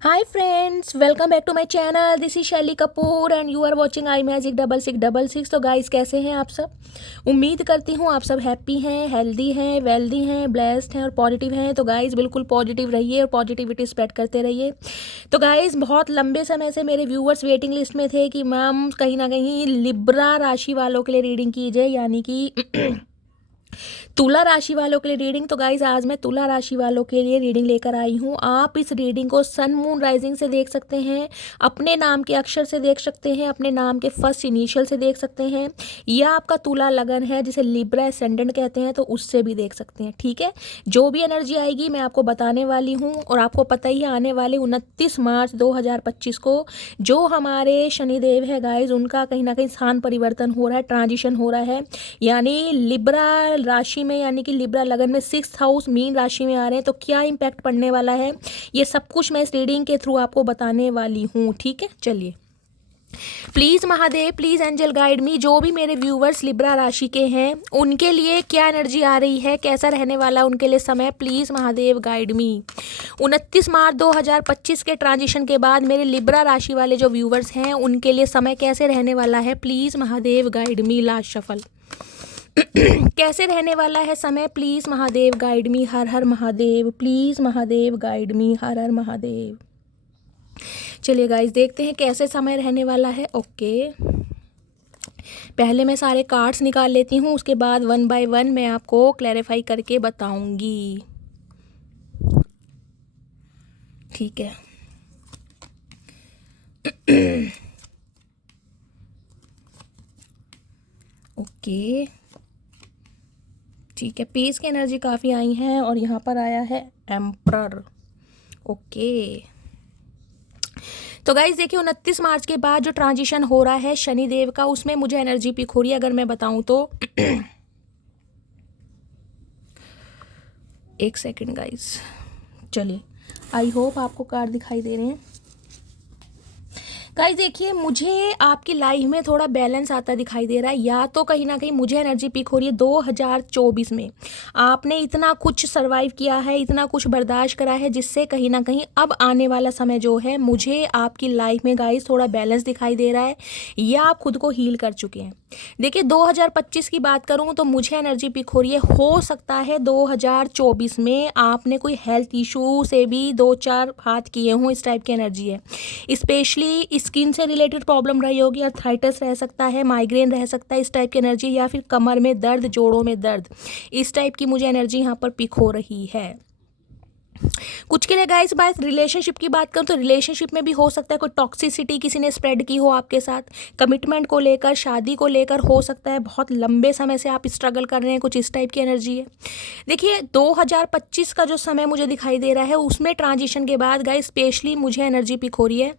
Hi friends, welcome back to my channel. This is Shaili Kapoor and you are watching I magic 6666। तो guys कैसे हैं आप सब। उम्मीद करती हूँ आप सब हैप्पी हैं, हेल्दी हैं, वेल्दी हैं, ब्लेस्ड हैं और पॉजिटिव हैं। तो गाइस बिल्कुल पॉजिटिव रहिए और पॉजिटिविटी स्प्रेड करते रहिए। तो गाइस बहुत लंबे समय से मेरे व्यूअर्स वेटिंग लिस्ट में थे कि मैम कहीं ना कहीं लिब्रा राशि वालों के लिए रीडिंग कीजिए, यानी कि तुला राशि वालों के लिए रीडिंग। तो गाइज आज मैं तुला राशि वालों के लिए रीडिंग लेकर आई हूँ। आप इस रीडिंग को सन मून राइजिंग से देख सकते हैं, अपने नाम के अक्षर से देख सकते हैं, अपने नाम के फर्स्ट इनिशियल से देख सकते हैं, या आपका तुला लगन है जिसे लिब्रा एसेंडेंट कहते हैं तो उससे भी देख सकते हैं। ठीक है, जो भी एनर्जी आएगी मैं आपको बताने वाली हूँ। और आपको पता ही है आने वाले 29 मार्च 2025 को जो हमारे शनिदेव है गाइज, उनका कहीं ना कहीं स्थान परिवर्तन हो रहा है, ट्रांजिशन हो रहा है। यानी लिब्रा राशि में, यानी कि लिब्रा लगन में 6th हाउस मीन राशि में आ रहे हैं। तो क्या इम्पैक्ट पड़ने वाला है ये सब कुछ मैं इस रीडिंग के थ्रू आपको बताने वाली हूँ। ठीक है, चलिए please Mahadev, please angel guide me. जो भी मेरे व्यूवर्स लिब्रा राशि के हैं उनके लिए क्या एनर्जी आ रही है, कैसा रहने वाला है उनके लिए समय, प्लीज़ महादेव गाइड मी। 29 मार्च 2025 के ट्रांजिशन के बाद मेरे लिब्रा राशि वाले जो व्यूवर्स हैं उनके लिए समय कैसे रहने वाला है, please Mahadev guide me. Last shuffle कैसे रहने वाला है समय, प्लीज़ महादेव गाइड मी। हर हर Mahadev, please Mahadev guide me. हर हर महादेव। चलिए गाइस देखते हैं कैसे समय रहने वाला है। ओके, पहले मैं सारे कार्ड्स निकाल लेती हूँ, उसके बाद 1 बाय 1 मैं आपको क्लैरिफाई करके बताऊंगी। ठीक है। ओके ठीक है, पीस की एनर्जी काफ़ी आई है और यहाँ पर आया है एम्परर। ओके, तो गाइज देखिए 29 मार्च के बाद जो ट्रांजिशन हो रहा है शनिदेव का, उसमें मुझे एनर्जी पिक हो रही है अगर मैं बताऊं तो। एक सेकंड गाइज, चलिए आई होप आपको कार्ड दिखाई दे रहे हैं। गाइस देखिए मुझे आपकी लाइफ में थोड़ा बैलेंस आता दिखाई दे रहा है, या तो कहीं ना कहीं मुझे एनर्जी पिक हो रही है 2024 में आपने इतना कुछ सरवाइव किया है, इतना कुछ बर्दाश्त करा है, जिससे कहीं ना कहीं अब आने वाला समय जो है मुझे आपकी लाइफ में गाइस थोड़ा बैलेंस दिखाई दे रहा है, या आप खुद को हील कर चुके हैं। देखिए 2025 की बात करूं तो मुझे एनर्जी पिक हो रही है, हो सकता है 2024 में आपने कोई हेल्थ इशू से भी 2-4 हाथ किए हों, इस टाइप की एनर्जी है। स्पेशली स्किन से रिलेटेड प्रॉब्लम रही होगी, अर्थराइटिस रह सकता है, माइग्रेन रह सकता है, इस टाइप की एनर्जी, या फिर कमर में दर्द, जोड़ों में दर्द, इस टाइप की मुझे एनर्जी यहाँ पर पिक हो रही है। कुछ के लिए गाइस बात रिलेशनशिप की बात करूं तो रिलेशनशिप में भी हो सकता है कोई टॉक्सिसिटी किसी ने स्प्रेड की हो आपके साथ, कमिटमेंट को लेकर, शादी को लेकर हो सकता है, बहुत लंबे समय से आप स्ट्रगल कर रहे हैं, कुछ इस टाइप की एनर्जी है। देखिए 2025 का जो समय मुझे दिखाई दे रहा है उसमें ट्रांजिशन के बाद गाइस स्पेशली मुझे एनर्जी पिक हो रही है,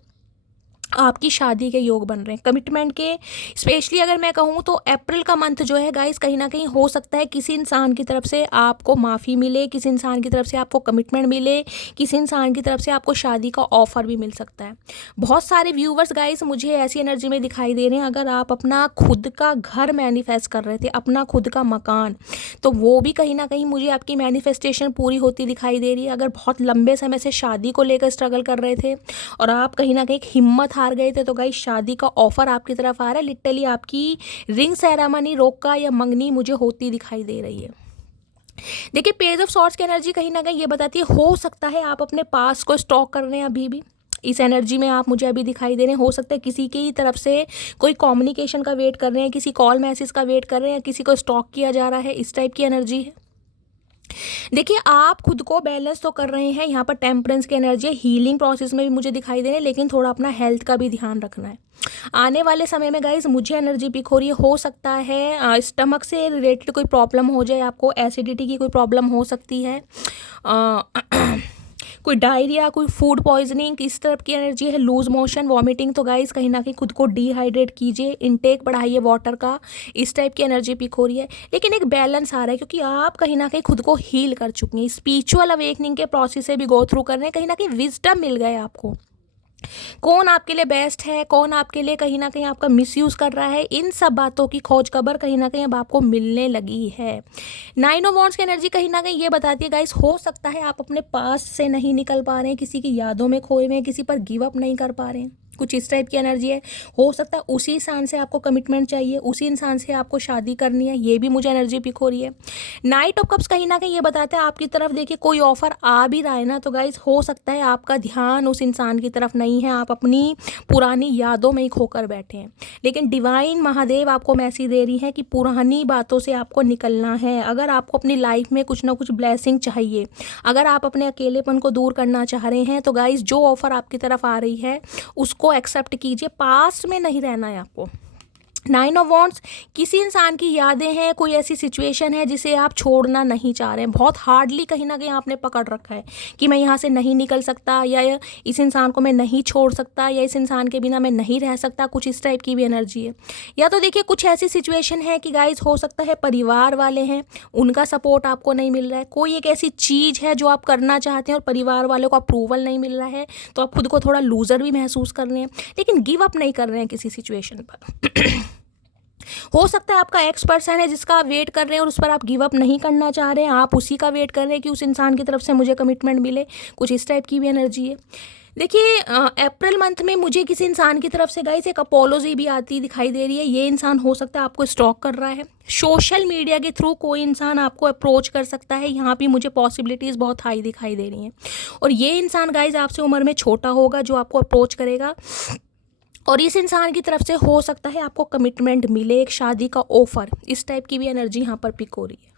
आपकी शादी के योग बन रहे हैं, कमिटमेंट के। स्पेशली अगर मैं कहूँ तो अप्रैल का मंथ जो है गाइस कहीं ना कहीं हो सकता है किसी इंसान की तरफ से आपको माफ़ी मिले, किसी इंसान की तरफ से आपको कमिटमेंट मिले, किसी इंसान की तरफ से आपको शादी का ऑफर भी मिल सकता है। बहुत सारे व्यूवर्स गाइस मुझे ऐसी एनर्जी में दिखाई दे रहे हैं, अगर आप अपना खुद का घर मैनिफेस्ट कर रहे थे, अपना खुद का मकान, तो वो भी कहीं ना कहीं मुझे आपकी मैनिफेस्टेशन पूरी होती दिखाई दे रही है। अगर बहुत लंबे समय से शादी को लेकर स्ट्रगल कर रहे थे और आप कहीं ना कहीं हिम्मत हार गए थे, तो गाइस शादी का ऑफर आपकी तरफ आ रहा है। लिटरली आपकी रिंग सेरेमनी, रोका या मंगनी मुझे होती दिखाई दे रही है। देखिए पेज ऑफ सॉर्ड्स की एनर्जी कहीं ना कहीं ये बताती है, हो सकता है आप अपने पास को स्टॉक कर रहे हैं अभी भी, इस एनर्जी में आप मुझे अभी दिखाई दे रहे हैं। हो सकता है किसी की तरफ से कोई कम्युनिकेशन का वेट कर रहे हैं, किसी कॉल मैसेज का वेट कर रहे हैं, किसी को स्टॉक किया जा रहा है, इस टाइप की एनर्जी है। देखिए आप खुद को बैलेंस तो कर रहे हैं, यहाँ पर टेम्परेंस की एनर्जी है, हीलिंग प्रोसेस में भी मुझे दिखाई दे रहे हैं, लेकिन थोड़ा अपना हेल्थ का भी ध्यान रखना है। आने वाले समय में गाइस मुझे एनर्जी पिक हो रही है, हो सकता है स्टमक से रिलेटेड कोई प्रॉब्लम हो जाए, आपको एसिडिटी की कोई प्रॉब्लम हो सकती है, कोई डायरिया, कोई फूड पॉइजनिंग, इस तरह की एनर्जी है, लूज मोशन, वॉमिटिंग। तो गाइस कहीं ना कहीं खुद को डिहाइड्रेट कीजिए, इनटेक बढ़ाइए वाटर का, इस टाइप की एनर्जी पिक हो रही है। लेकिन एक बैलेंस आ रहा है क्योंकि आप कहीं ना कहीं खुद को हील कर चुके हैं, स्पिरिचुअल अवेकनिंग के प्रोसेस से भी गो थ्रू कर रहे हैं, कहीं ना कहीं विजडम मिल गए आपको। कौन आपके लिए बेस्ट है, कौन आपके लिए कहीं ना कहीं आपका मिसयूज़ कर रहा है, इन सब बातों की खोज खबर कहीं ना कहीं अब आपको मिलने लगी है। नाइन ऑफ वॉन्ड्स की एनर्जी कहीं ना कहीं ये बताती है गाइस, हो सकता है आप अपने पास से नहीं निकल पा रहे हैं, किसी की यादों में खोए हुए हैं, किसी पर गिव अप नहीं कर पा रहे हैं, कुछ इस टाइप की एनर्जी है। हो सकता है उसी इंसान से आपको कमिटमेंट चाहिए, उसी इंसान से आपको शादी करनी है, ये भी मुझे एनर्जी पिक हो रही है। नाइट ऑफ कप्स कहीं ना कहीं ये बताता है आपकी तरफ देखिए कोई ऑफर आ भी रहा है ना, तो गाइस हो सकता है आपका ध्यान उस इंसान की तरफ नहीं है, आप अपनी पुरानी यादों में ही खोकर बैठे हैं। लेकिन डिवाइन महादेव आपको मैसेज दे रही है कि पुरानी बातों से आपको निकलना है। अगर आपको अपनी लाइफ में कुछ ना कुछ ब्लेसिंग चाहिए, अगर आप अपने अकेलेपन को दूर करना चाह रहे हैं, तो गाइस जो ऑफर आपकी तरफ आ रही है उसको एक्सेप्ट कीजिए, पास्ट में नहीं रहना है आपको। नाइन ऑफ वॉन्ड्स किसी इंसान की यादें हैं, कोई ऐसी सिचुएशन है जिसे आप छोड़ना नहीं चाह रहे हैं, बहुत हार्डली कहीं ना कहीं आपने पकड़ रखा है कि मैं यहाँ से नहीं निकल सकता, या इस इंसान को मैं नहीं छोड़ सकता, या इस इंसान के बिना मैं नहीं रह सकता, कुछ इस टाइप की भी एनर्जी है। या तो देखिए कुछ ऐसी सिचुएशन है कि गाइज हो सकता है परिवार वाले हैं, उनका सपोर्ट आपको नहीं मिल रहा है, कोई एक ऐसी चीज़ है जो आप करना चाहते हैं और परिवार वालों को अप्रूवल नहीं मिल रहा है, तो आप खुद को थोड़ा लूज़र भी महसूस कर रहे हैं, लेकिन गिव अप नहीं कर रहे हैं किसी सिचुएशन पर। हो सकता है आपका एक्स पर्सन है जिसका आप वेट कर रहे हैं और उस पर आप गिव अप नहीं करना चाह रहे हैं, आप उसी का वेट कर रहे हैं कि उस इंसान की तरफ से मुझे कमिटमेंट मिले, कुछ इस टाइप की भी एनर्जी है। देखिए अप्रैल मंथ में मुझे किसी इंसान की तरफ से गाइस एक अपोलॉजी भी आती दिखाई दे रही है। ये इंसान हो सकता है आपको स्टॉक कर रहा है, सोशल मीडिया के थ्रू कोई इंसान आपको अप्रोच कर सकता है, यहाँ भी मुझे पॉसिबिलिटीज़ बहुत हाई दिखाई दे रही हैं। और ये इंसान गाइस आपसे उम्र में छोटा होगा जो आपको अप्रोच करेगा, और इस इंसान की तरफ से हो सकता है आपको कमिटमेंट मिले, एक शादी का ऑफर, इस टाइप की भी एनर्जी यहाँ पर पिक हो रही है।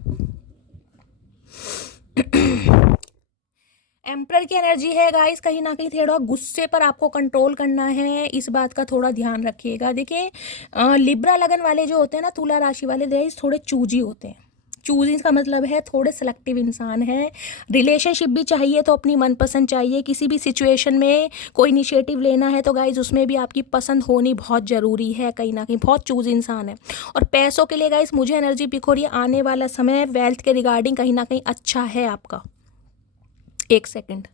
एम्प्रर की एनर्जी है गाइस, कहीं ना कहीं थोड़ा गुस्से पर आपको कंट्रोल करना है, इस बात का थोड़ा ध्यान रखिएगा। देखिए लिब्रा लगन वाले जो होते हैं ना, तुला राशि वाले, गाइस थोड़े चूजी होते हैं। चूजिंग का मतलब है थोड़े सेलेक्टिव इंसान है। रिलेशनशिप भी चाहिए तो अपनी मनपसंद चाहिए, किसी भी सिचुएशन में कोई इनिशिएटिव लेना है तो गाइज उसमें भी आपकी पसंद होनी बहुत ज़रूरी है, कहीं ना कहीं बहुत चूज इंसान है। और पैसों के लिए गाइज मुझे एनर्जी पिक हो रही है, आने वाला समय वेल्थ के रिगार्डिंग कहीं ना कहीं अच्छा है आपका। एक सेकेंड,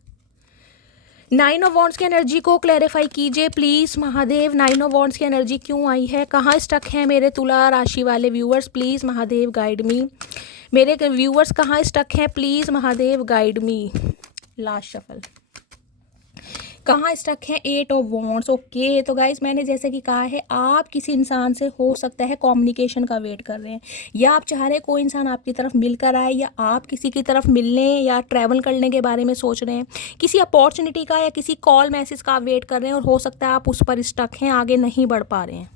नाइन ऑफ वॉन्ड्स की एनर्जी को क्लैरिफाई कीजिए please Mahadev. Nine of wands की एनर्जी क्यों आई है, कहाँ स्टक है मेरे तुला राशि वाले व्यूअर्स, प्लीज़ महादेव गाइड मी। मेरे व्यूअर्स कहाँ स्टक हैं, please Mahadev guide me. Last shuffle, कहाँ स्टक है, एट ऑफ वॉन्ड्स। ओके, तो गाइज मैंने जैसे कि कहा है, आप किसी इंसान से हो सकता है कम्युनिकेशन का वेट कर रहे हैं, या आप चाह रहे हैं कोई इंसान आपकी तरफ मिलकर आए, या आप किसी की तरफ मिलने या ट्रैवल करने के बारे में सोच रहे हैं, किसी अपॉर्चुनिटी का या किसी कॉल मैसेज का आप वेट कर रहे हैं, और हो सकता है आप उस पर स्टक हैं, आगे नहीं बढ़ पा रहे हैं।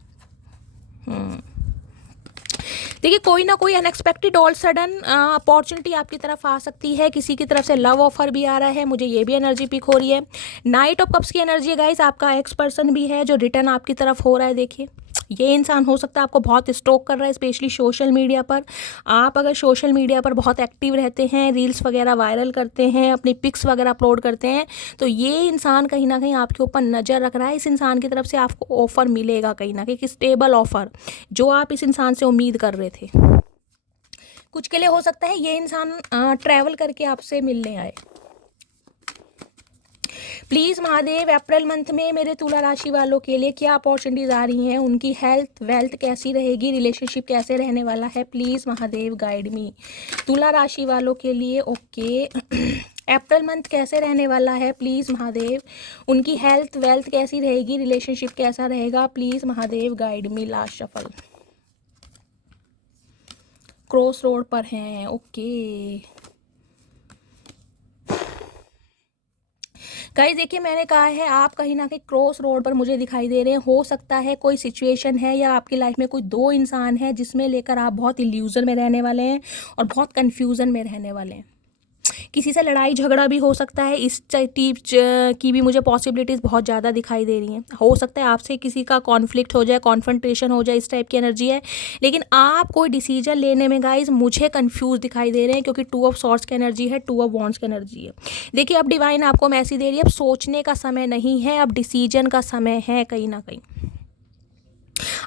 देखिए कोई ना कोई अनएक्सपेक्टेड ऑल सडन अपॉर्चुनिटी आपकी तरफ आ सकती है, किसी की तरफ से लव ऑफर भी आ रहा है, मुझे ये भी एनर्जी पिक हो रही है। नाइट ऑफ कप्स की एनर्जी है गाइस, आपका एक्स पर्सन भी है जो रिटर्न आपकी तरफ हो रहा है। देखिए ये इंसान हो सकता है आपको बहुत स्टॉक कर रहा है, स्पेशली सोशल मीडिया पर। आप अगर सोशल मीडिया पर बहुत एक्टिव रहते हैं, रील्स वगैरह वायरल करते हैं, अपनी पिक्स वगैरह अपलोड करते हैं, तो ये इंसान कहीं ना कहीं आपके ऊपर नज़र रख रहा है। इस इंसान की तरफ से आपको ऑफ़र मिलेगा, कहीं ना कहीं स्टेबल ऑफ़र, जो आप इस इंसान से उम्मीद कर रहे थे। कुछ के लिए हो सकता है ये इंसान ट्रैवल करके आपसे मिलने आए। प्लीज़ महादेव अप्रैल मंथ में मेरे तुला राशि वालों के लिए क्या अपॉर्चुनिटीज़ आ रही हैं, उनकी हेल्थ वेल्थ कैसी रहेगी, रिलेशनशिप कैसे रहने वाला है, प्लीज़ महादेव गाइड मी। तुला राशि वालों के लिए ओके अप्रैल मंथ कैसे रहने वाला है, प्लीज़ महादेव। उनकी हेल्थ वेल्थ कैसी रहेगी, रिलेशनशिप कैसा रहेगा, please Mahadev guide me. Last shuffle, cross road पर हैं, ओके गाइस। देखिए मैंने कहा है आप कहीं ना कहीं क्रॉस रोड पर मुझे दिखाई दे रहे हैं। हो सकता है कोई सिचुएशन है या आपकी लाइफ में कोई दो इंसान है जिसमें लेकर आप बहुत इल्यूजन में रहने वाले हैं और बहुत कन्फ्यूज़न में रहने वाले हैं। किसी से लड़ाई झगड़ा भी हो सकता है, इस टाइप की भी मुझे पॉसिबिलिटीज़ बहुत ज़्यादा दिखाई दे रही हैं। हो सकता है आपसे किसी का कॉन्फ्लिक्ट हो जाए, कॉन्फ्रंटेशन हो जाए, इस टाइप की एनर्जी है। लेकिन आप कोई डिसीजन लेने में गाइज मुझे कंफ्यूज दिखाई दे रहे हैं, क्योंकि टू ऑफ सॉर्ड्स की एनर्जी है, टू ऑफ वॉन्ड्स की एनर्जी है। देखिए अब डिवाइन आपको मैसेज दे रही है, अब सोचने का समय नहीं है, अब डिसीजन का समय है। कहीं ना कहीं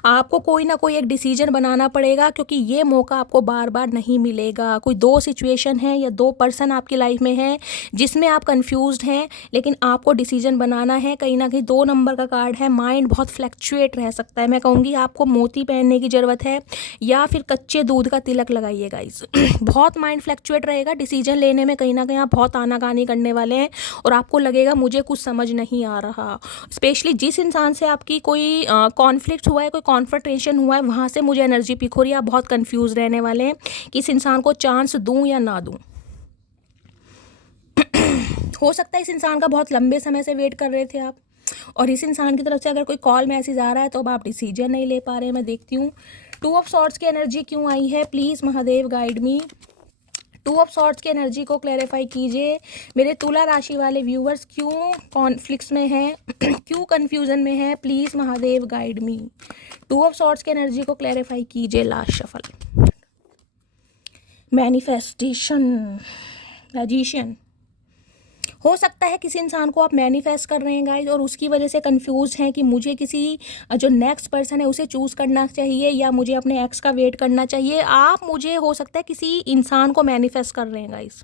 आपको कोई ना कोई एक डिसीजन बनाना पड़ेगा, क्योंकि ये मौका आपको बार बार नहीं मिलेगा। कोई दो सिचुएशन है या दो पर्सन आपकी लाइफ में है जिसमें आप कंफ्यूज्ड हैं, लेकिन आपको डिसीजन बनाना है। कहीं ना कहीं 2 नंबर का कार्ड है, माइंड बहुत फ्लैक्चुएट रह सकता है। मैं कहूँगी आपको मोती पहनने की ज़रूरत है या फिर कच्चे दूध का तिलक लगाइएगा इस बहुत माइंड फ्लैक्चुएट रहेगा डिसीजन लेने में। कहीं ना कहीं आप बहुत आनाकानी करने वाले हैं और आपको लगेगा मुझे कुछ समझ नहीं आ रहा। स्पेशली जिस इंसान से आपकी कोई कॉन्फ्लिक्ट हुआ है, कोई कॉन्फ्रंटेशन हुआ है, वहाँ से मुझे एनर्जी पिक हो रही है। आप बहुत कंफ्यूज रहने वाले हैं कि इस इंसान को चांस दूं या ना दूं। हो सकता है इस इंसान का बहुत लंबे समय से वेट कर रहे थे आप, और इस इंसान की तरफ से अगर कोई कॉल मैसेज आ रहा है तो अब आप डिसीजन नहीं ले पा रहे हैं। मैं देखती हूँ 2 ऑफ सॉर्ड्स की एनर्जी क्यों आई है, please Mahadev guide me. 2 of swords की एनर्जी को क्लैरिफाई कीजिए। मेरे तुला राशि वाले व्यूवर्स क्यों कॉन्फ्लिक्ट्स में हैं क्यों कन्फ्यूज़न में हैं, please Mahadev guide me. 2 of swords की एनर्जी को क्लैरिफाई कीजिए। Last shuffle, manifestation, magician. हो सकता है किसी इंसान को आप मैनिफेस्ट कर रहे हैं गाइज, और उसकी वजह से कंफ्यूज हैं कि मुझे किसी जो नेक्स्ट पर्सन है उसे चूज़ करना चाहिए या मुझे अपने एक्स का वेट करना चाहिए। आप मुझे हो सकता है किसी इंसान को मैनिफेस्ट कर रहे हैं गाइज,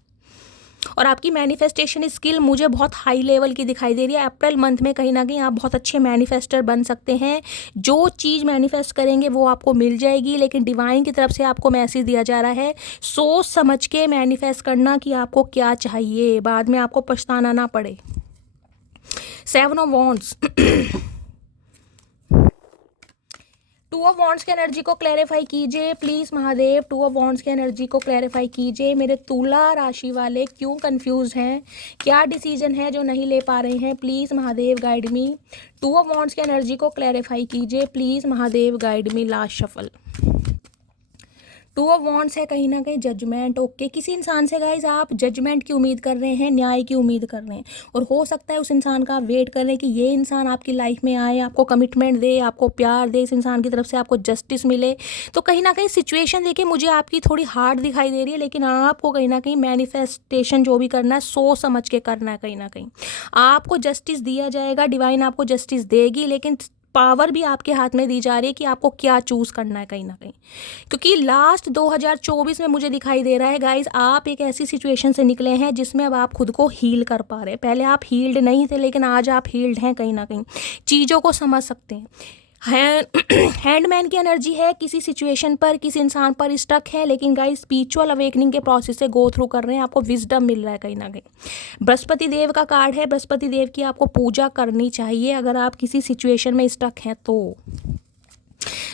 और आपकी मैनिफेस्टेशन स्किल मुझे बहुत हाई लेवल की दिखाई दे रही है। अप्रैल मंथ में कहीं ना कहीं आप बहुत अच्छे मैनिफेस्टर बन सकते हैं। जो चीज़ मैनिफेस्ट करेंगे वो आपको मिल जाएगी, लेकिन डिवाइन की तरफ से आपको मैसेज दिया जा रहा है सोच समझ के मैनिफेस्ट करना कि आपको क्या चाहिए, बाद में आपको पछताना ना पड़े। 7 ऑफ वॉन्ड्स, 2 ऑफ वॉन्ड्स की एनर्जी को क्लैरिफाई कीजिए प्लीज़ महादेव। 2 ऑफ वॉन्ड्स की एनर्जी को क्लैरिफाई कीजिए। मेरे तुला राशि वाले क्यों कंफ्यूज हैं, क्या डिसीजन है जो नहीं ले पा रहे हैं, please Mahadev guide me. 2 of wands की एनर्जी को क्लैरिफाई कीजिए please Mahadev guide me. Last shuffle, 2 of wands है कहीं ना कहीं जजमेंट। ओके, किसी इंसान से गाइज आप जजमेंट की उम्मीद कर रहे हैं, न्याय की उम्मीद कर रहे हैं, और हो सकता है उस इंसान का आप वेट कर रहे हैं कि ये इंसान आपकी लाइफ में आए, आपको कमिटमेंट दे, आपको प्यार दे, इस इंसान की तरफ से आपको जस्टिस मिले। तो कहीं ना कहीं सिचुएशन देखिए मुझे आपकी थोड़ी हार्ड दिखाई दे रही है, लेकिन आपको कहीं ना कहीं मैनिफेस्टेशन जो भी करना है सोच समझ के करना है। कहीं ना कहीं आपको जस्टिस दिया जाएगा, डिवाइन आपको जस्टिस देगी, लेकिन पावर भी आपके हाथ में दी जा रही है कि आपको क्या चूज़ करना है कहीं ना कहीं। क्योंकि लास्ट 2024 में मुझे दिखाई दे रहा है गाइज आप एक ऐसी सिचुएशन से निकले हैं जिसमें अब आप खुद को हील कर पा रहे हैं। पहले आप हील्ड नहीं थे, लेकिन आज आप हील्ड हैं, कहीं ना कहीं चीज़ों को समझ सकते हैं। हैंडमैन की एनर्जी है, किसी सिचुएशन पर किसी इंसान पर स्टक है, लेकिन गाइस स्पिरिचुअल अवेकनिंग के प्रोसेस से गो थ्रू कर रहे हैं, आपको विजडम मिल रहा है कहीं ना कहीं। बृहस्पति देव का कार्ड है, बृहस्पति देव की आपको पूजा करनी चाहिए अगर आप किसी सिचुएशन में स्टक हैं तो।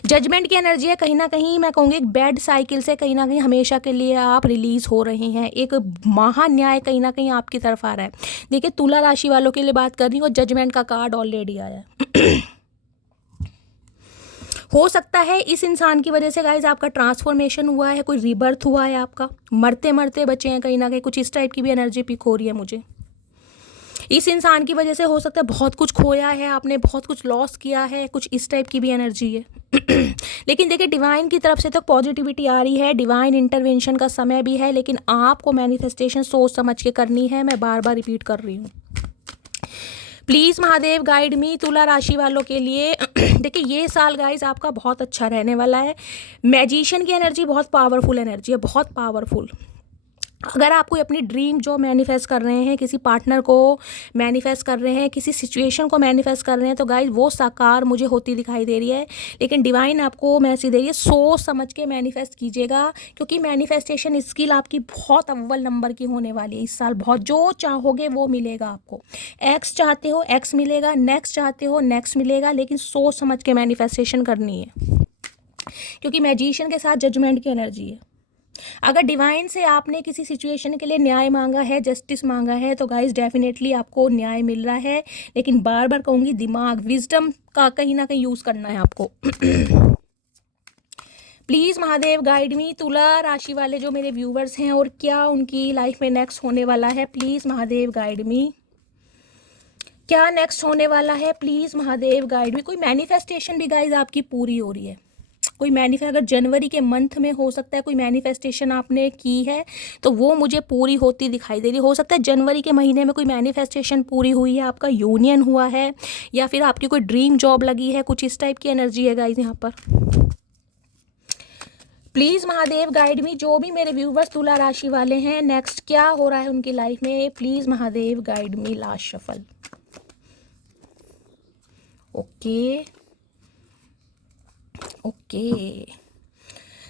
जजमेंट की एनर्जी है, कहीं ना कहीं मैं कहूँगी एक बैड साइकिल से कहीं ना कहीं हमेशा के लिए आप रिलीज हो रहे हैं। एक महान्याय कहीं ना कहीं आपकी तरफ आ रहा है। देखिए तुला राशि वालों के लिए बात कर रही हूँ, जजमेंट का कार्ड ऑलरेडी आया है। हो सकता है इस इंसान की वजह से गाइज आपका ट्रांसफॉर्मेशन हुआ है, कोई रीबर्थ हुआ है, आपका मरते मरते बचे हैं कहीं ना कहीं, कुछ इस टाइप की भी एनर्जी पिक हो रही है मुझे। इस इंसान की वजह से हो सकता है बहुत कुछ खोया है आपने, बहुत कुछ लॉस किया है, कुछ इस टाइप की भी एनर्जी है। लेकिन देखिए डिवाइन की तरफ से तो पॉजिटिविटी आ रही है, डिवाइन इंटरवेंशन का समय भी है, लेकिन आपको मैनिफेस्टेशन सोच समझ के करनी है। मैं बार बार रिपीट कर रही हूँ, प्लीज़ महादेव गाइड मी तुला राशि वालों के लिए। देखिए ये साल गाइज आपका बहुत अच्छा रहने वाला है। मैजिशियन की एनर्जी बहुत पावरफुल एनर्जी है, बहुत पावरफुल। अगर आप कोई अपनी ड्रीम जो मैनिफेस्ट कर रहे हैं, किसी पार्टनर को मैनिफेस्ट कर रहे हैं, किसी सिचुएशन को मैनिफेस्ट कर रहे हैं, तो गाइज वो साकार मुझे होती दिखाई दे रही है। लेकिन डिवाइन आपको मैसेज दे रही है सोच समझ के मैनिफेस्ट कीजिएगा, क्योंकि मैनिफेस्टेशन स्किल आपकी बहुत अव्वल नंबर की होने वाली है इस साल। बहुत जो चाहोगे वो मिलेगा आपको। एक्स चाहते हो एक्स मिलेगा, नेक्स्ट चाहते हो नेक्स्ट मिलेगा, लेकिन सोच समझ के मैनिफेस्टेशन करनी है, क्योंकि मैजिशियन के साथ जजमेंट की एनर्जी है। अगर डिवाइन से आपने किसी सिचुएशन के लिए न्याय मांगा है, जस्टिस मांगा है, तो गाइस डेफिनेटली आपको न्याय मिल रहा है। लेकिन बार बार कहूँगी दिमाग, विजडम का कहीं ना कहीं यूज़ करना है आपको। प्लीज़ महादेव गाइड मी तुला राशि वाले जो मेरे व्यूवर्स हैं, और क्या उनकी लाइफ में नेक्स्ट होने वाला है, प्लीज़ महादेव गाइड मी। क्या नेक्स्ट होने वाला है, प्लीज़ महादेव गाइड मी। कोई मैनिफेस्टेशन भी गाइज आपकी पूरी हो रही है, कोई अगर जनवरी के मंथ में हो सकता है कोई मैनिफेस्टेशन आपने की है तो वो मुझे पूरी होती दिखाई दे रही। हो सकता है जनवरी के महीने में कोई मैनिफेस्टेशन पूरी हुई है, आपका यूनियन हुआ है, या फिर आपकी कोई ड्रीम जॉब लगी है, कुछ इस टाइप की एनर्जी है गाइज यहाँ पर। प्लीज़ महादेव गाइड मी, जो भी मेरे व्यूवर्स तुला राशि वाले हैं, नेक्स्ट क्या हो रहा है उनकी लाइफ में, please Mahadev guide me. Last shuffle. Okay okay,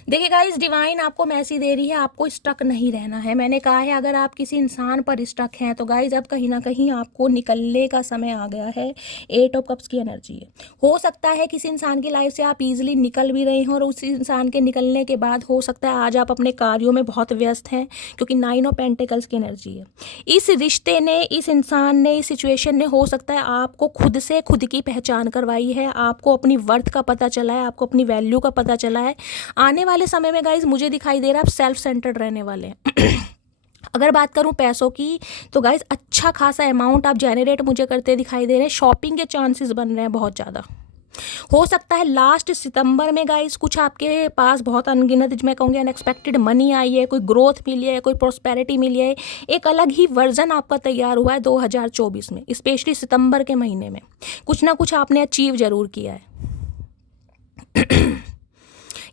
देखिए गाइस, डिवाइन आपको मैसेज दे रही है, आपको स्टक नहीं रहना है। मैंने कहा है अगर आप किसी इंसान पर स्टक हैं तो गाइस अब कहीं ना कहीं आपको निकलने का समय आ गया है। 8 ऑफ कप्स की एनर्जी है। हो सकता है किसी इंसान की लाइफ से आप इजीली निकल भी रहे हैं और उस इंसान के निकलने के बाद हो सकता है आज आप अपने कार्यों में बहुत व्यस्त हैं, क्योंकि 9 ऑफ पेंटिकल्स की एनर्जी है। इस रिश्ते ने, इस इंसान ने, इस सिचुएशन ने हो सकता है आपको खुद से खुद की पहचान करवाई है, आपको अपनी वर्थ का पता चला है, आपको अपनी वैल्यू का पता चला है। आने वाले समय में गाइज मुझे दिखाई दे रहा है आप सेल्फ सेंटर्ड रहने वाले हैं। अगर बात करूं पैसों की तो गाइज अच्छा खासा अमाउंट आप जनरेट मुझे करते दिखाई दे रहे हैं। शॉपिंग के चांसेस बन रहे हैं बहुत ज़्यादा। हो सकता है लास्ट सितंबर में गाइज कुछ आपके पास बहुत अनगिनत, मैं कहूँगी अनएक्सपेक्टेड मनी आई है, कोई ग्रोथ मिली है, कोई प्रोस्पेरिटी मिली है। एक अलग ही वर्जन आपका तैयार हुआ है 2024 में, स्पेशली सितंबर के महीने में कुछ ना कुछ आपने अचीव जरूर किया है।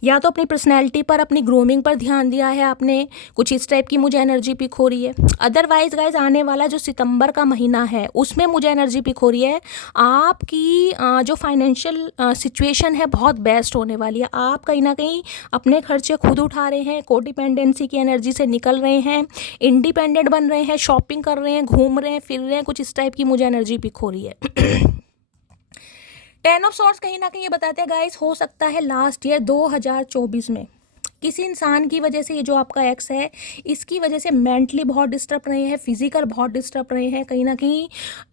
या तो अपनी पर्सनैलिटी पर, अपनी ग्रूमिंग पर ध्यान दिया है आपने, कुछ इस टाइप की मुझे एनर्जी पिक हो रही है। अदरवाइज गाइज आने वाला जो सितंबर का महीना है उसमें मुझे एनर्जी पिक हो रही है आपकी जो फाइनेंशियल सिचुएशन है बहुत बेस्ट होने वाली है। आप कहीं ना कहीं अपने खर्चे खुद उठा रहे हैं, कोडिपेंडेंसी की एनर्जी से निकल रहे हैं, इंडिपेंडेंट बन रहे हैं, शॉपिंग कर रहे हैं, घूम रहे हैं, फिर रहे हैं, कुछ इस टाइप की मुझे एनर्जी पिक हो रही है। 10 ऑफ सॉर्ड्स कहीं ना कहीं ये बताते हैं गाइस, हो सकता है लास्ट ईयर 2024 में किसी इंसान की वजह से, ये जो आपका एक्स है इसकी वजह से मेंटली बहुत डिस्टर्ब रहे हैं, फिजिकल बहुत डिस्टर्ब रहे हैं। कहीं ना कहीं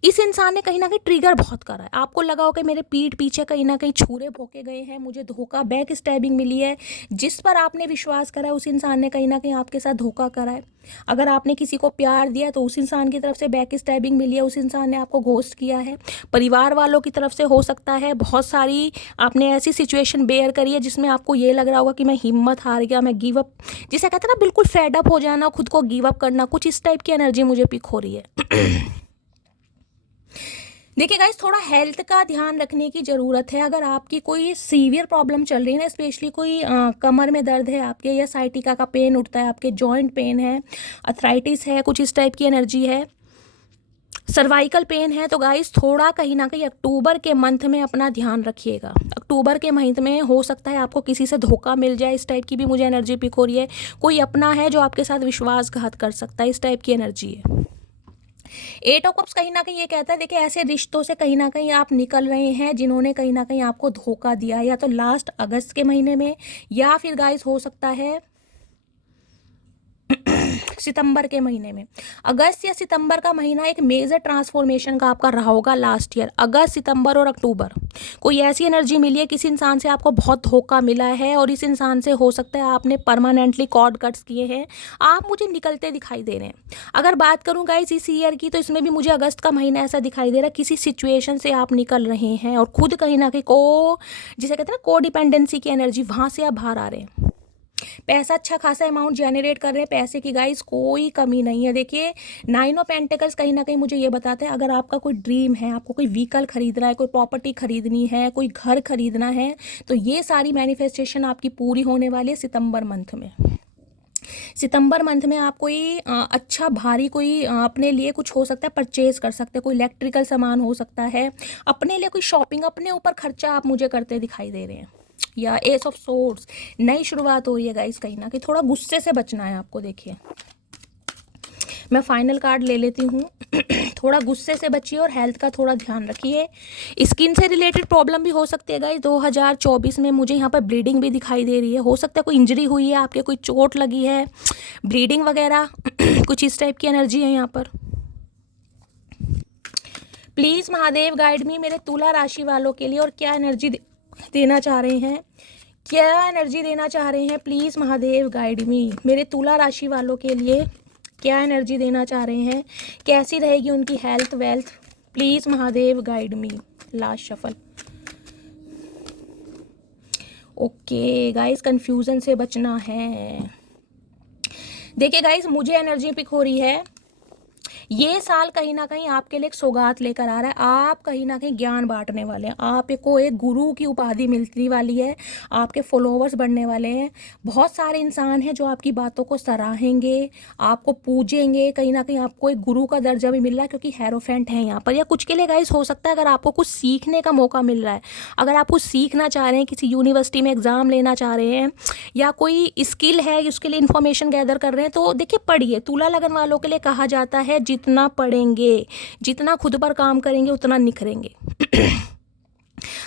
इस इंसान ने कहीं ना कहीं ट्रिगर बहुत करा है। आपको लगा हो कि मेरे पीठ पीछे कहीं ना कहीं छुरे भोंके गए हैं, मुझे धोखा, बैक स्टैबिंग मिली है। जिस पर आपने विश्वास करा है उस इंसान ने कहीं ना कहीं आपके साथ धोखा करा है। अगर आपने किसी को प्यार दिया तो उस इंसान की तरफ से बैक स्टैबिंग मिली है, उस इंसान ने आपको घोस्ट किया है। परिवार वालों की तरफ से हो सकता है बहुत सारी आपने ऐसी सिचुएशन बेयर करी है जिसमें आपको ये लग रहा होगा कि मैं हिम्मत हार गया, मैं गिव अप, जिसे कहते हैं ना बिल्कुल फेड अप हो जाना, खुद को गिव अप करना, कुछ इस टाइप की एनर्जी मुझे पिक हो रही है। देखिए गाइस, थोड़ा हेल्थ का ध्यान रखने की ज़रूरत है। अगर आपकी कोई सीवियर प्रॉब्लम चल रही है ना, स्पेशली कोई कमर में दर्द है आपके, या साइटिका का पेन उठता है आपके, जॉइंट पेन है, अर्थराइटिस है, कुछ इस टाइप की एनर्जी है, सर्वाइकल पेन है, तो गाइस थोड़ा कहीं ना कहीं अक्टूबर के मंथ में अपना ध्यान रखिएगा। अक्टूबर के महीने में हो सकता है आपको किसी से धोखा मिल जाए, इस टाइप की भी मुझे एनर्जी पिक हो रही है। कोई अपना है जो आपके साथ विश्वासघात कर सकता है, इस टाइप की एनर्जी है। 8 ऑफ कप्स कहीं ना कहीं ये कहता है, देखिए ऐसे रिश्तों से कहीं ना कहीं आप निकल रहे हैं जिन्होंने कहीं ना कहीं आपको धोखा दिया, या तो लास्ट अगस्त के महीने में, या फिर गाइस हो सकता है सितंबर के महीने में। अगस्त या सितंबर का महीना एक मेजर ट्रांसफॉर्मेशन का आपका रहा होगा लास्ट ईयर। अगस्त, सितंबर और अक्टूबर कोई ऐसी एनर्जी मिली है, किसी इंसान से आपको बहुत धोखा मिला है और इस इंसान से हो सकता है आपने परमानेंटली कॉर्ड कट्स किए हैं, आप मुझे निकलते दिखाई दे रहे हैं। अगर बात करूँ गाइस इस ईयर की, तो इसमें भी मुझे अगस्त का महीना ऐसा दिखाई दे रहा है किसी सिचुएशन से आप निकल रहे हैं और खुद कहीं ना कहीं जिसे कहते हैं ना कोडिपेंडेंसी की एनर्जी, वहाँ से आप बाहर आ रहे हैं। पैसा अच्छा खासा अमाउंट जनरेट कर रहे हैं, पैसे की गाइस कोई कमी नहीं है। देखिए 9 ऑफ पेंटिकल्स कहीं ना कहीं मुझे ये बताते हैं, अगर आपका कोई ड्रीम है, आपको कोई व्हीकल खरीदना है, कोई प्रॉपर्टी खरीदनी है, कोई घर खरीदना है, तो ये सारी मैनिफेस्टेशन आपकी पूरी होने वाली है सितंबर मंथ में। सितंबर मंथ में आप कोई अच्छा भारी कोई अपने लिए कुछ हो सकता है परचेज कर सकते हैं, कोई इलेक्ट्रिकल सामान हो सकता है, अपने लिए कोई शॉपिंग, अपने ऊपर खर्चा आप मुझे करते दिखाई दे रहे हैं। या एस ऑफ सोर्ड्स, नई शुरुआत हो रही है गाइस, कहीं ना कहीं थोड़ा गुस्से से बचना है आपको। देखिए मैं फाइनल कार्ड ले लेती हूँ। थोड़ा गुस्से से बचिए और हेल्थ का थोड़ा ध्यान रखिए। स्किन से रिलेटेड प्रॉब्लम भी हो सकती है गाइस 2024 में। मुझे यहाँ पर ब्लीडिंग भी दिखाई दे रही है, हो सकता है कोई इंजरी हुई है आपके, कोई चोट लगी है, ब्लीडिंग वगैरह कुछ इस टाइप की एनर्जी है यहाँ पर। प्लीज़ महादेव गाइड मी, मेरे तुला राशि वालों के लिए, और क्या एनर्जी देना चाह रहे हैं, क्या एनर्जी देना चाह रहे हैं, प्लीज़ महादेव गाइड मी, मेरे तुला राशि वालों के लिए क्या एनर्जी देना चाह रहे हैं, कैसी रहेगी उनकी health, wealth, please Mahadev guide me. Last shuffle. Okay guys, confusion से बचना है। देखिए गाइस, मुझे एनर्जी पिक हो रही है, ये साल कहीं ना कहीं आपके लिए एक सौगात लेकर आ रहा है। आप कहीं ना कहीं ज्ञान बांटने वाले हैं, आपको एक गुरु की उपाधि मिलने वाली है, आपके फॉलोवर्स बढ़ने वाले हैं। बहुत सारे इंसान हैं जो आपकी बातों को सराहेंगे, आपको पूजेंगे। कहीं ना कहीं आपको एक गुरु का दर्जा भी मिल रहा है, क्योंकि हेरोफेंट है यहाँ पर। या कुछ के लिए गाइस हो सकता है अगर आपको कुछ सीखने का मौका मिल रहा है, अगर आप कुछ सीखना चाह रहे हैं, किसी यूनिवर्सिटी में एग्ज़ाम लेना चाह रहे हैं, या कोई स्किल है उसके लिए इन्फॉर्मेशन गैदर कर रहे हैं, तो देखिए पढ़िए। तुला लगन वालों के लिए कहा जाता है जितना पढ़ेंगे, जितना खुद पर काम करेंगे, उतना निखरेंगे।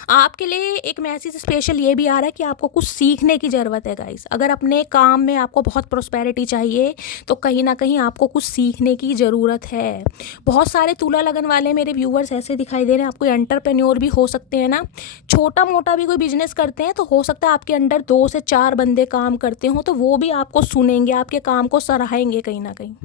आपके लिए एक मैसेज स्पेशल ये भी आ रहा है कि आपको कुछ सीखने की ज़रूरत है गाइस। अगर अपने काम में आपको बहुत प्रोस्पेरिटी चाहिए तो कहीं ना कहीं आपको कुछ सीखने की ज़रूरत है। बहुत सारे तुला लगन वाले मेरे व्यूवर्स ऐसे दिखाई दे रहे हैं। आपको एंटरप्रेन्योर भी हो सकते हैं ना, छोटा मोटा भी कोई बिजनेस करते हैं, तो हो सकता है आपके अंडर 2 से 4 बंदे काम करते हों, तो वो भी आपको सुनेंगे, आपके काम को सराहेंगे कहीं ना कहीं।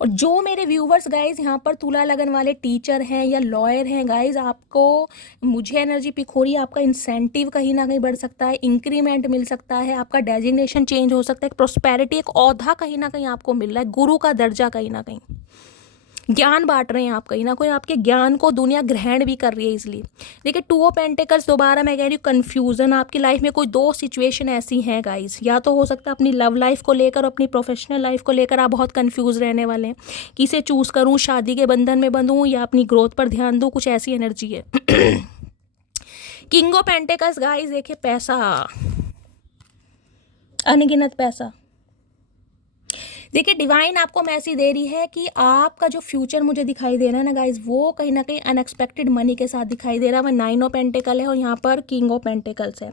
और जो मेरे व्यूवर्स गाइज यहाँ पर तुला लगन वाले टीचर हैं या लॉयर हैं गाइज, आपको मुझे एनर्जी पिक हो रही है, आपका इंसेंटिव कहीं ना कहीं बढ़ सकता है, इंक्रीमेंट मिल सकता है, आपका डेजिग्नेशन चेंज हो सकता है, प्रोस्पेरिटी, एक औहदा कहीं ना कहीं आपको मिल रहा है, गुरु का दर्जा कहीं ना कहीं। ज्ञान बांट रहे हैं आप कहीं ना कोई, आपके ज्ञान को दुनिया ग्रहण भी कर रही है। इसलिए देखिए 2 ऑफ पेंटिकल्स, दोबारा मैं कह रही हूँ कन्फ्यूज़न। आपकी लाइफ में कोई 2 सिचुएशन ऐसी हैं गाइस, या तो हो सकता है अपनी लव लाइफ को लेकर, अपनी प्रोफेशनल लाइफ को लेकर आप बहुत कन्फ्यूज़ रहने वाले हैं, किसे चूज़ करूँ, शादी के बंधन में बंधूँ या अपनी ग्रोथ पर ध्यान दूँ, कुछ ऐसी एनर्जी है। किंग ऑफ पेंटिकल्स गाइस, देखिए पैसा, अनगिनत पैसा। देखिए डिवाइन आपको मैसेज दे रही है कि आपका जो फ्यूचर मुझे दिखाई दे रहा है ना गाइज, वो कहीं ना कहीं अनएक्सपेक्टेड मनी के साथ दिखाई दे रहा है। वह 9 ऑफ पेंटिकल है और यहाँ पर किंग ऑफ पेंटिकल्स है।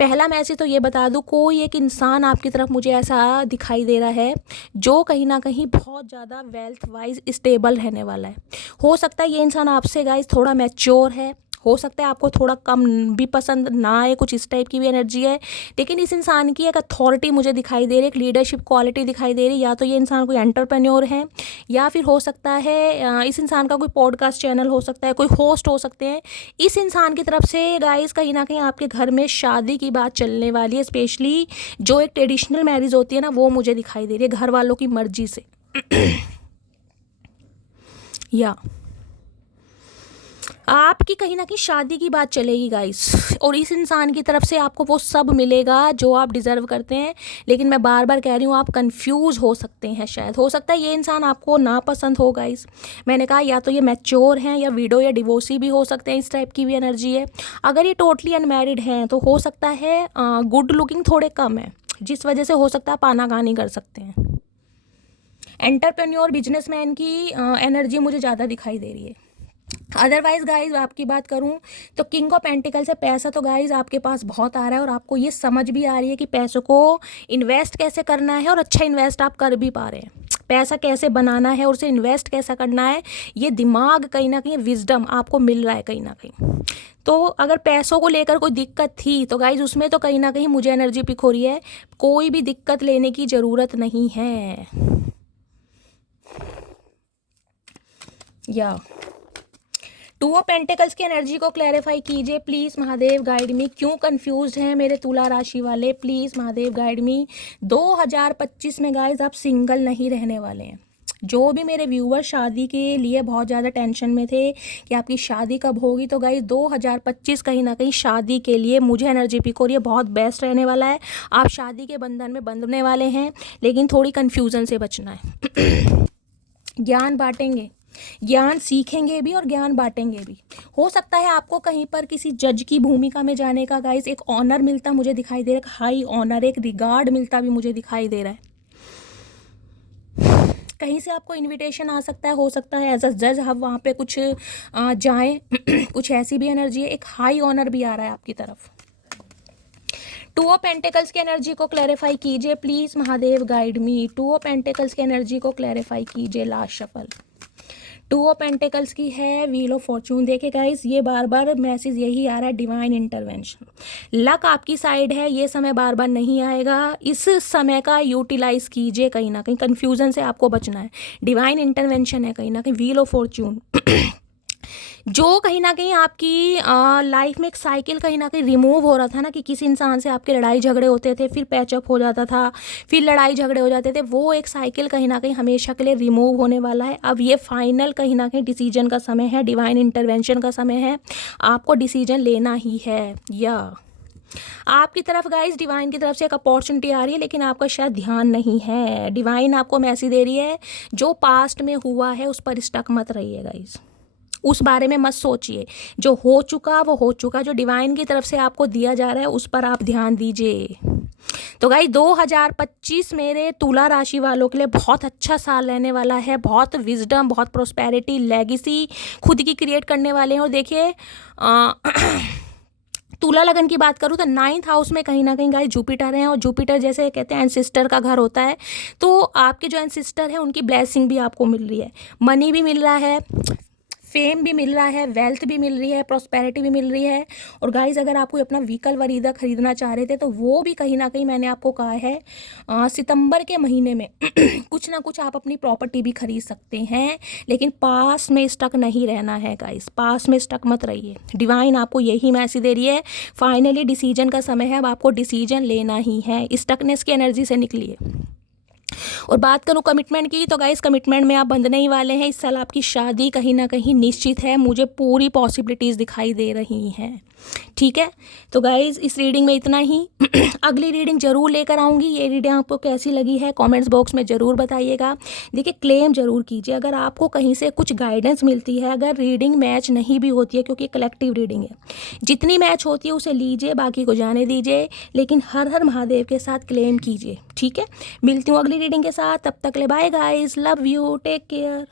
पहला मैसेज तो ये बता दूँ, कोई एक इंसान आपकी तरफ मुझे ऐसा दिखाई दे रहा है जो कहीं ना कहीं बहुत ज़्यादा वेल्थ वाइज स्टेबल रहने वाला है। हो सकता है ये इंसान आपसे गाइज थोड़ा मैच्योर है, हो सकता है आपको थोड़ा कम भी पसंद ना आए, कुछ इस टाइप की भी एनर्जी है। लेकिन इस इंसान की एक अथॉरिटी मुझे दिखाई दे रही है, एक लीडरशिप क्वालिटी दिखाई दे रही है। या तो ये इंसान कोई एंटरप्रेन्योर है, या फिर हो सकता है इस इंसान का कोई पॉडकास्ट चैनल हो सकता है, कोई होस्ट हो सकते हैं। इस इंसान की तरफ से गाइस कहीं ना कहीं आपके घर में शादी की बात चलने वाली है, स्पेशली जो एक ट्रेडिशनल मैरिज होती है ना, वो मुझे दिखाई दे रही है घर वालों की मर्जी से। या आपकी कहीं ना कहीं शादी की बात चलेगी गाइस, और इस इंसान की तरफ से आपको वो सब मिलेगा जो आप डिज़र्व करते हैं। लेकिन मैं बार बार कह रही हूँ, आप कंफ्यूज हो सकते हैं, शायद हो सकता है ये इंसान आपको नापसंद हो गाइस। मैंने कहा या तो ये मैच्योर हैं, या विडो या डिवोर्सी भी हो सकते हैं, इस टाइप की भी एनर्जी है। अगर ये टोटली अनमैरिड हैं तो हो सकता है गुड लुकिंग थोड़े कम है, जिस वजह से हो सकता है आप आनाकानी कर सकते हैं। एंटरप्रेन्योर बिजनेसमैन की एनर्जी मुझे ज़्यादा दिखाई दे रही है। अदरवाइज गाइज आपकी बात करूं तो किंग ऑफ पेंटिकल से पैसा तो गाइज आपके पास बहुत आ रहा है, और आपको ये समझ भी आ रही है कि पैसों को इन्वेस्ट कैसे करना है, और अच्छा इन्वेस्ट आप कर भी पा रहे हैं। पैसा कैसे बनाना है और उसे इन्वेस्ट कैसा करना है, ये दिमाग कहीं ना कहीं, विजडम आपको मिल रहा है कहीं ना कहीं। तो अगर पैसों को लेकर कोई दिक्कत थी तो गाइज उसमें तो कहीं ना कहीं मुझे एनर्जी पिक हो रही है, कोई भी दिक्कत लेने की ज़रूरत नहीं है। या 2 ऑफ पेंटिकल्स की एनर्जी को क्लैरिफाई कीजिए प्लीज़ महादेव, गाइड मी। क्यों कंफ्यूज हैं मेरे तुला राशि वाले, प्लीज़ महादेव गाइड मी। 2025 में गाइज आप सिंगल नहीं रहने वाले हैं। जो भी मेरे व्यूअर शादी के लिए बहुत ज़्यादा टेंशन में थे कि आपकी शादी कब होगी, तो गाइज 2025 कहीं ना कहीं शादी के लिए मुझे एनर्जी पिक हो रही है, बहुत बेस्ट रहने वाला है। आप शादी के बंधन में बंधने वाले हैं, लेकिन थोड़ी कन्फ्यूज़न से बचना है। ज्ञान बांटेंगे, ज्ञान सीखेंगे भी और ज्ञान बांटेंगे भी। हो सकता है आपको कहीं पर किसी जज की भूमिका में जाने का गाइस एक ऑनर मिलता मुझे दिखाई दे रहा है, हाई ऑनर, एक रिगार्ड मिलता भी मुझे दिखाई दे रहा है। कहीं से आपको इनविटेशन आ सकता है, हो सकता है एज अ जज आप वहाँ पे कुछ जाएं। कुछ ऐसी भी एनर्जी है, एक हाई ऑनर भी आ रहा है आपकी तरफ। 2 ऑफ पेंटिकल्स की एनर्जी को क्लैरिफाई कीजिए please Mahadev, guide me. 2 of pentacles की एनर्जी को क्लैरिफाई कीजिए, लास्ट शफल। 2 ऑफ पेंटिकल्स की है व्हील ऑफ फॉर्चून। देखिए गाइस, ये बार बार मैसेज यही आ रहा है, डिवाइन इंटरवेंशन। लक आपकी साइड है, ये समय बार बार नहीं आएगा, इस समय का यूटिलाइज कीजिए। कहीं ना कहीं कन्फ्यूजन से आपको बचना है, डिवाइन इंटरवेंशन है कहीं ना कहीं, व्हील ऑफ फॉर्चून। जो कहीं न कहीं आपकी लाइफ में एक साइकिल कहीं न कहीं रिमूव हो रहा था ना, कि किसी इंसान से आपके लड़ाई झगड़े होते थे, फिर पैचअप हो जाता था, फिर लड़ाई झगड़े हो जाते थे, वो एक साइकिल कहीं न कहीं हमेशा के लिए रिमूव होने वाला है। अब ये फाइनल कहीं न कहीं डिसीजन का समय है, डिवाइन इंटरवेंशन का समय है, आपको डिसीजन लेना ही है। या आपकी तरफ गाइस डिवाइन की तरफ से एक अपॉर्चुनिटी आ रही है, लेकिन आपका शायद ध्यान नहीं है। डिवाइन आपको मैसेज दे रही है, जो पास्ट में हुआ है उस पर स्टक मत रहिए गाइस, उस बारे में मत सोचिए। जो हो चुका वो हो चुका, जो डिवाइन की तरफ से आपको दिया जा रहा है उस पर आप ध्यान दीजिए। तो गाइस 2025 मेरे तुला राशि वालों के लिए बहुत अच्छा साल रहने वाला है। बहुत विजडम, बहुत प्रोस्पेरिटी, लेगेसी खुद की क्रिएट करने वाले हैं। और देखिए तुला लगन की बात करूँ तो 9th हाउस में कहीं ना कहीं गाइस जुपिटर हैं, और जुपिटर जैसे कहते हैं एंसिस्टर का घर होता है। तो आपके जो एंसिस्टर है उनकी ब्लेसिंग भी आपको मिल रही है, मनी भी मिल रहा है, फेम भी मिल रहा है, वेल्थ भी मिल रही है, प्रॉस्पेरिटी भी मिल रही है। और गाइस अगर आप कोई अपना व्हीकल वरीदा खरीदना चाह रहे थे तो वो भी कहीं ना कहीं मैंने आपको कहा है सितंबर के महीने में कुछ ना कुछ आप अपनी प्रॉपर्टी भी खरीद सकते हैं। लेकिन पास में स्टक नहीं रहना है गाइस, पास में स्टक मत रहिए। डिवाइन आपको यही मैसेज दे रही है, फाइनली डिसीजन का समय है, अब आपको डिसीजन लेना ही है। स्टकनेस की एनर्जी से निकलिए। और बात करूँ कमिटमेंट की, तो गाइस कमिटमेंट में आप बंधने ही वाले हैं। इस साल आपकी शादी कहीं ना कहीं निश्चित है, मुझे पूरी पॉसिबिलिटीज़ दिखाई दे रही हैं। ठीक है, तो गाइस इस रीडिंग में इतना ही। अगली रीडिंग जरूर लेकर आऊँगी। ये रीडिंग आपको कैसी लगी है कमेंट्स बॉक्स में ज़रूर बताइएगा। देखिए क्लेम ज़रूर कीजिए अगर आपको कहीं से कुछ गाइडेंस मिलती है। अगर रीडिंग मैच नहीं भी होती है, क्योंकि कलेक्टिव रीडिंग है, जितनी मैच होती है उसे लीजिए, बाकी को जाने दीजिए, लेकिन हर हर महादेव के साथ क्लेम कीजिए। ठीक है, मिलती हूँ अगली रीडिंग के साथ, तब तक ले bye guys, love you, take care.